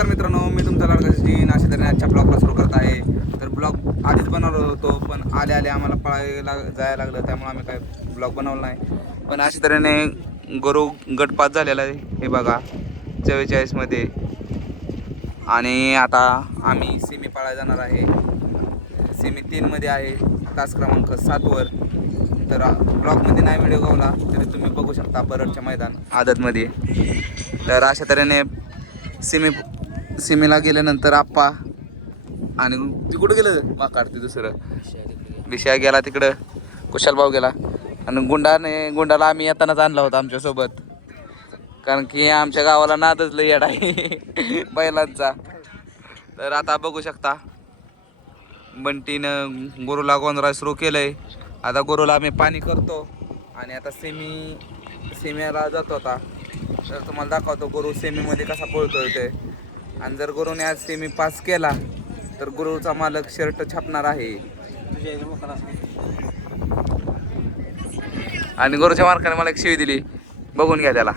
नमस्कार मित्रांनो, मी तुमचा लाडका सचिन अशा तऱ्हेने आजच्या ब्लॉगला सुरू करत आहे. तर ब्लॉग आधीच बनवलो होतो, पण आले आम्हाला पळायला जायला लागलं, त्यामुळे आम्ही काय ब्लॉग बनवला नाही. पण अशा तऱ्हेने गुरु गटपात झालेला आहे, हे बघा 44 मध्ये. आणि आता आम्ही सेमी पाळायला जाणार आहे. सेमी 3 मध्ये आहे, तास क्रमांक 7 वर. तर ब्लॉगमध्ये नाही व्हिडिओ गावला तरी तुम्ही बघू शकता परतच्या मैदान आदतमध्ये. तर अशा तऱ्हेने सीमेला गेल्यानंतर आप्पा आणि ती कुठं गेलं काढते दुसरं विषय गेला तिकडं, कुशाल भाऊ गेला. आणि गुंडाला आम्ही येतानाच आणला होता आमच्यासोबत, कारण की आमच्या गावाला नादच लय येड आहे बैलांचा. तर आता बघू शकता बंटीनं गुरुला गोंधळा सुरू केलंय. आता गुरुला आम्ही पाणी करतो आणि आता सेमीला जातो. आता तर तुम्हाला दाखवतो गुरु सेमीमध्ये कसा पळतोय ते. आणि जर गुरुने आज सेमी पास केला तर गुरुचा मालक शर्ट छापणार आहे. आणि गुरुच्या मालकाने मला एक शिवी दिली, बघून घ्या त्याला.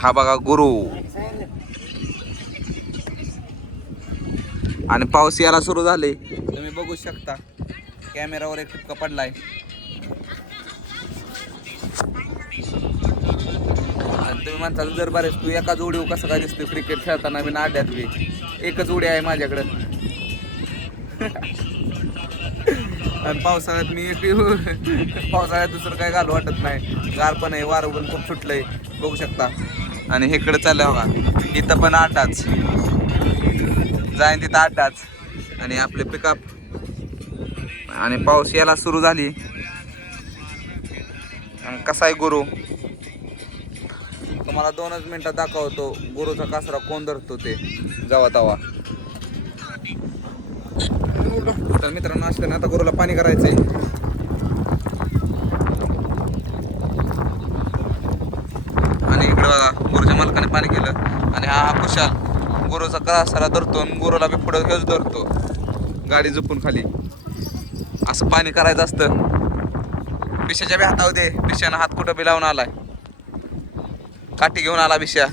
हा बघा गुरु. आणि पाऊस यायला सुरू झाले, तुम्ही बघू शकता. कॅमेरावर एक ठिपका पडलाय. आणि तुम्ही म्हणता जर बरेच तू एकाच उडी कसं काय दिसतोय क्रिकेट खेळताना मी नाड्यातली. एकच उडी आहे माझ्याकडं. आणि पावसाळ्यात मी पावसाळ्यात दुसरं काय घालू वाटत नाही. गार पण आहे, वारं पण खूप सुटलंय, बघू शकता. आणि इकडे चाललंय बघा, इथं पण आटाच जाईन, तिथं आटाच. आणि आपले पिकअप. आणि पाऊस यायला सुरू झाली. आणि कसा आहे गुरु तुम्हाला 2च मिनिटात दाखवतो गुरुचा कासरा कोण धरतो ते जावा तवा. तर मित्रांनो असताना आता गुरुला पाणी करायचंय. आणि इकडे बघा गुरुच्या मालकाने पाणी केलं. आणि हा कुशाल गुरुचा कासरा धरतो आणि गुरुला बी पुढे हेच धरतो, गाडी झोपून खाली. असं पाणी करायचं असतं. पिशाच्या बी हातावर दे, पिशानं हात कुठं बी लावून आलाय, काठी घेऊन आला बिशा.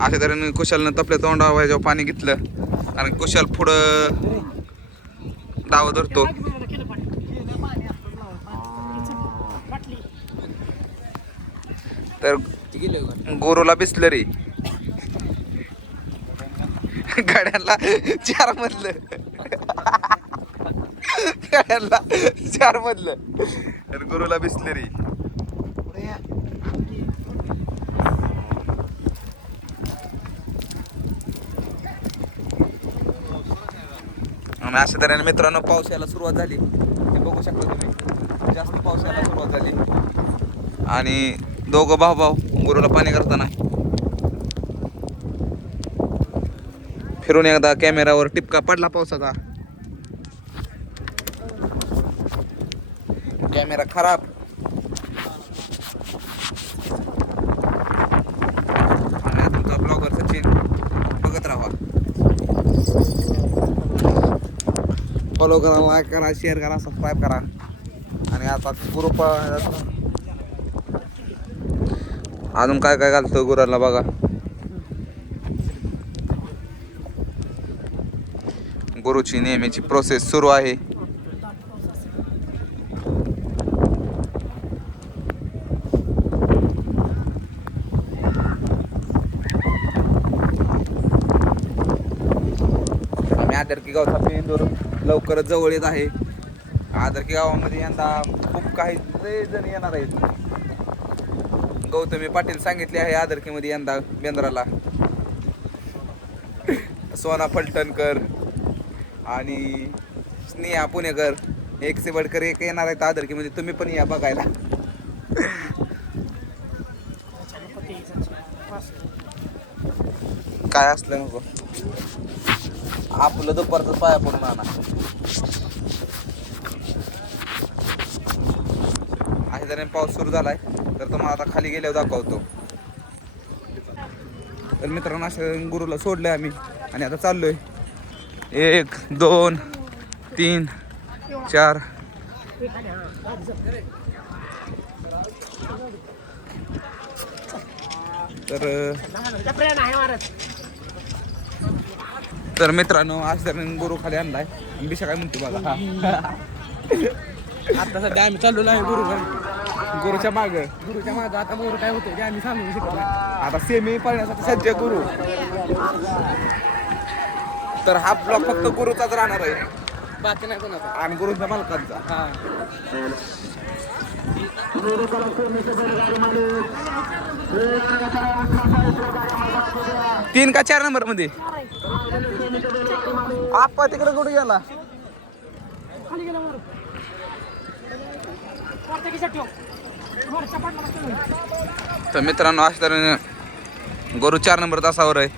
अशा तऱ्हेने कुशालनं तपल्या तोंडावर जेव्हा पाणी घेतलं. आणि कुशाल पुढं डाव धरतो. तर गुरुला बिसलरी गाड्यांना 4 मधलं गाड्यांना 4 मधलं. तर गुरुला बिसलरी. आणि अशा तऱ्हेने मित्रांनो पाऊस यायला सुरुवात झाली, ते बघू शकता तुम्ही. जास्त पाऊस यायला सुरुवात झाली. आणि दोघं भाऊ गुरुला पाणी करताना. फिरून एकदा कॅमेरावर टिपका पडला पावसाचा. कॅमेरा खराब. आणि तुमचा ब्लॉगर सचिन बघत राहा. फॉलो करा, लाईक करा, शेअर करा, सबस्क्राईब करा. आणि आता ग्रुप अजून काय काय घालतो गुराला बघा. गुरुची नेहमीची प्रोसेस सुरू आहे. आम्ही आदरकी गावचा पेंदूर लवकरच जवळ येत आहे. आदरकी गावामध्ये यंदा खूप काही जण येणार आहेत. गौतमी पाटील सांगितले आहे आदरकीमध्ये यंदा बेंद्राला. सोना फलटणकर आणि स्नेहा पुणेकर एक से बडकर एक येणार आहेत आदरकीमध्ये. तुम्ही पण या बघायला. काय असलं नको, आपलं दुपारचं पाया पडून आणा. आहे जरा पाऊस सुरू झालाय, तर तुम्हाला आता खाली गेल्यावर दाखवतो. तर मित्रांनो असं गुरुला सोडलंय आम्ही आणि आता चाललोय. 1 2 3 4 तर मित्रांनो आज तर गुरु खाली आणलाय. बिशा काय म्हणते बघा. आता सध्या आम्ही चाललो आहे गुरुच्या माग आता गुरु काय होते ते आम्ही सांगू शकतो. आता सेमी पळण्यासाठी सज्ज गुरु. तर हा ब्लॉक फक्त गुरुचाच राहणार आहे, बाकी नाही कोणाचा. आणि गुरुच्या मालकांचा. हा 3 का 4 नंबर मध्ये आप्पा तिकडे कुठे गेला. तर मित्रांनो अशा तऱ्हेने गुरु 4 नंबर तासावर आहे,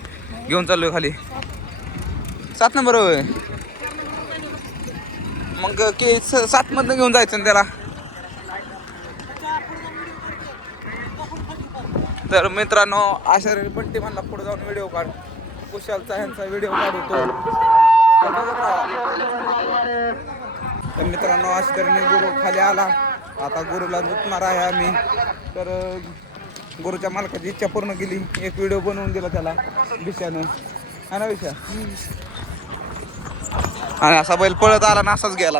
घेऊन चाललोय खाली. 7 नंबर होय, मग 7 मधनं घेऊन जायचं ना त्याला. तर मित्रांनो अशा बंटी म्हणला पुढे जाऊन व्हिडिओ काढ. कुशालचा ह्यांचा व्हिडिओ काढतो. तर मित्रांनो अशा तऱ्हेने गुरु खाली आला. आता गुरुला झुकणार आहे आम्ही. तर गुरुच्या मालकाची इच्छा पूर्ण केली, एक व्हिडिओ बनवून दिला त्याला विषयानं, हा ना विषय. आणि असा बैल पळत आला ना असाच गेला.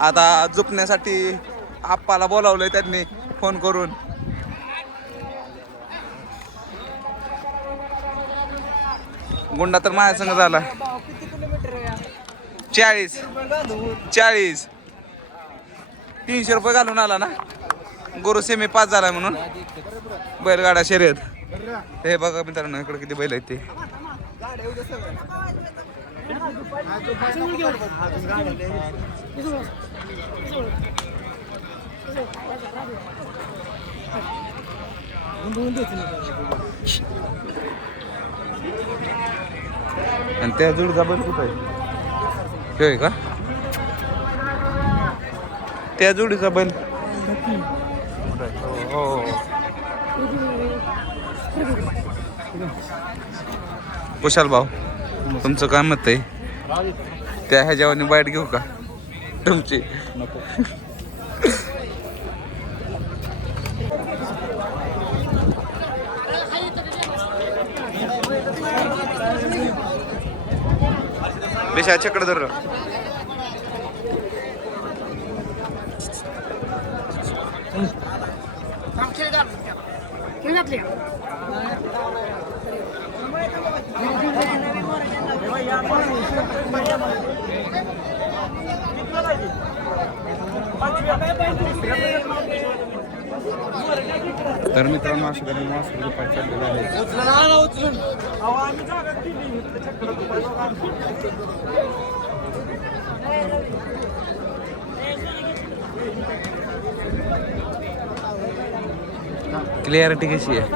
आता झुकण्यासाठी आप्पाला बोलावलंय त्यांनी फोन करून. गुंडा तर माझ्या संग झाला. 40 300 रुपये घालून आला ना. गुरु सेमी 5 झालाय म्हणून बैलगाडा शर्यत. हे बघा मित्रांनो इकडे किती बैल आहेत ते. आणि त्या जोडीचा बैल कुठं आहे? होय का त्या जोडीचा बैल? हो कुशाल भाऊ, तुमचं काय मत आहे? त्या ह्याच्यावर बाईट घेऊ का तुमची? बेशा चकडे धर. तर मित्रांनो अशा तऱ्हेने मास्टर दुपार चाललेला आहे. क्लिअरिटी कशी आहे?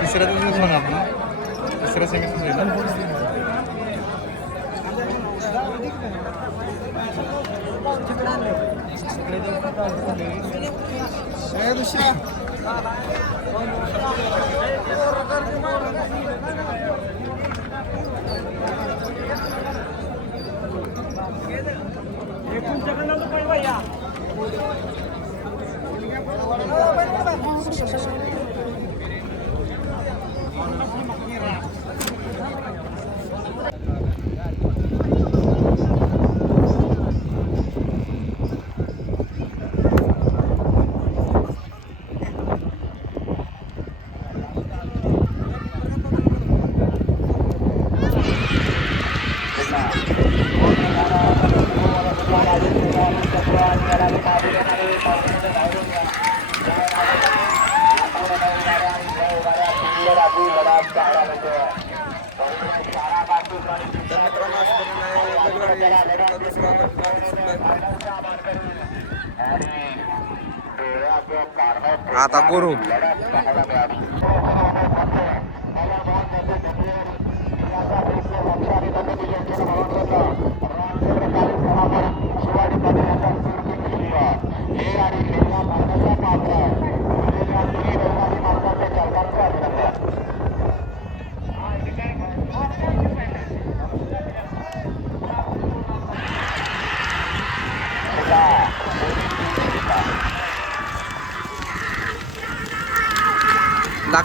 तिसऱ्या दिवशी होणार ना, तिसऱ्या सेमी. आता गुरु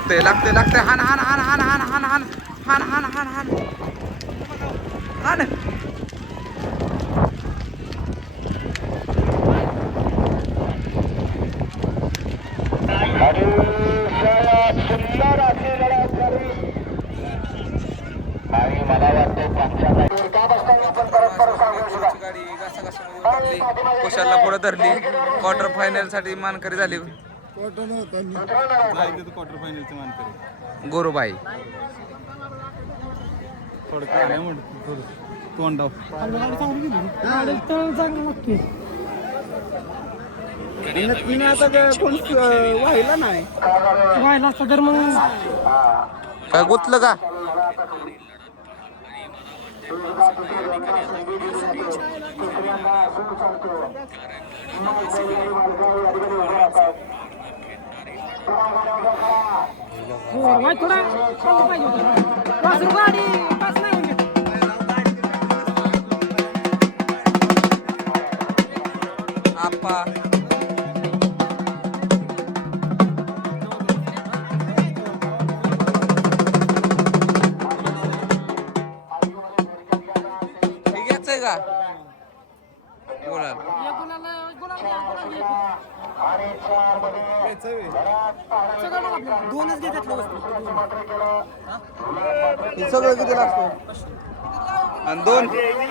लागतंय लागतंय लागतंय हान हान हान हान हान हान हान हान हान हान हान हान आणि मला वाटतं गुरुची गाडी घासाघाशीमध्ये उतरली कुशालला पुढे धरली क्वार्टर फायनल साठी मानकरी झाली क्वार्टर फायनलचं मानकरी गोरुबाई थोडं काय नाही म्हणत थोडं तोंडाव आता कोण व्हायला नाही व्हायला असतं तर मग काय गुतलं का थोडा पाहिजे होतं गाडी पास नाही म्हणजे आप्पा ठीक आहे का बोला दोनच घेतात हे सगळं किती लागतं आणि दोन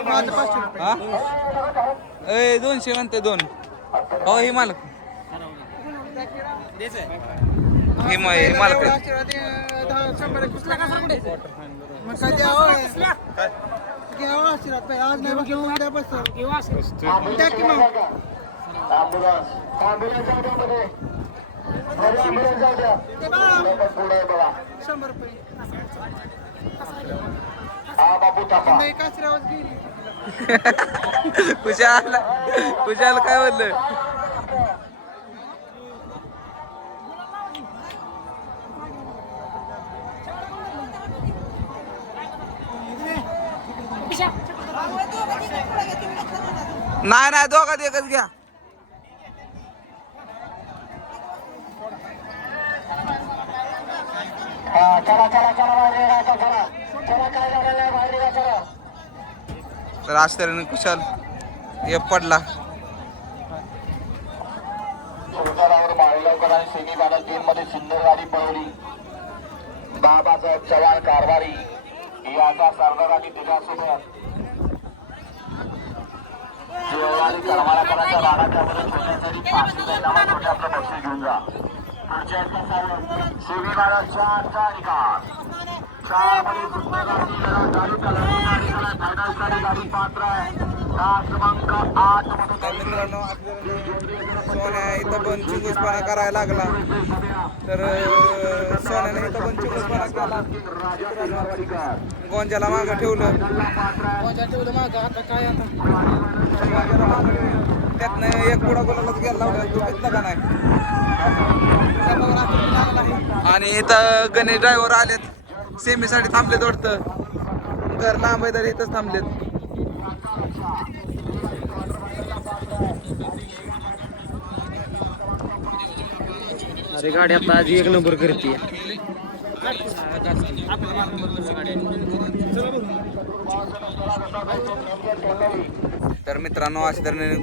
हा ए 200 म्हणते दोन हो हे मालक हे मालक आज नाही घेऊन कुशाल काय बोललं नाही नाही दोघात एकच घ्या तर आज तऱ्हेने कुशाल एक पडला सेमी फायनल 3 मध्ये सुंदर गाडी पळवली बाबासाहेब चव्हाण कारभारी याचा सरदार आणि त्याच्यासोबत करमाळाकरांच्या राणाच्यामध्ये छोट्यासाठी 5,000 छोट्या आपलं बक्षीस घेऊन जा पुढच्या सेमी फायनल 4चा निकाल 4 मध्ये सुंदर गाडी गाडी फायनलसाठी गाडी पात्र आहे क्रमांक 8 तर मित्रांनो सोन्या इथं पण चिंगूसपणा करायला लागला तर सोन्याने इथं पण चिंगूसपणा केला गोंजाला मागं ठेवलं मागं आता काय आता गोंजाला मागं ठेवलं त्यातनं एक पुढा गोलालाच गेला लावला तो घेतला का नाही आणि इथं गणेश ड्रायव्हर आलेत सेमीसाठी थांबलेत वाटतं घर लांब आहे तर इथंच थांबलेत अरे गाडी आता आधी एक नंबर करते तर मित्रांनो अशा तऱ्हेने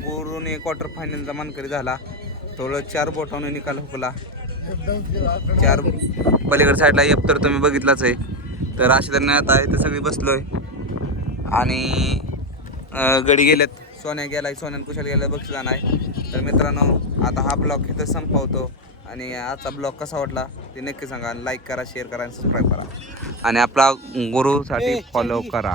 गुरुने क्वार्टर फायनलचा मानकरी झाला थोडं 4 बोटाने निकाल हुकला 4 पलीकडे साईडला येप तर तुम्ही बघितलाच आहे तर अशा तऱ्हेने आता इथं सगळी बसलोय आणि गडी गेलेत सोन्या गेलाय सोन्यान कुशाल गेला बक्षीस नाही तर मित्रांनो आता हा ब्लॉग इथं संपवतो आणि आजचा ब्लॉग कसा वाटला ते नक्की सांगा लाईक करा शेअर करा आणि सबस्क्राईब करा आणि आपला गुरुसाठी फॉलो करा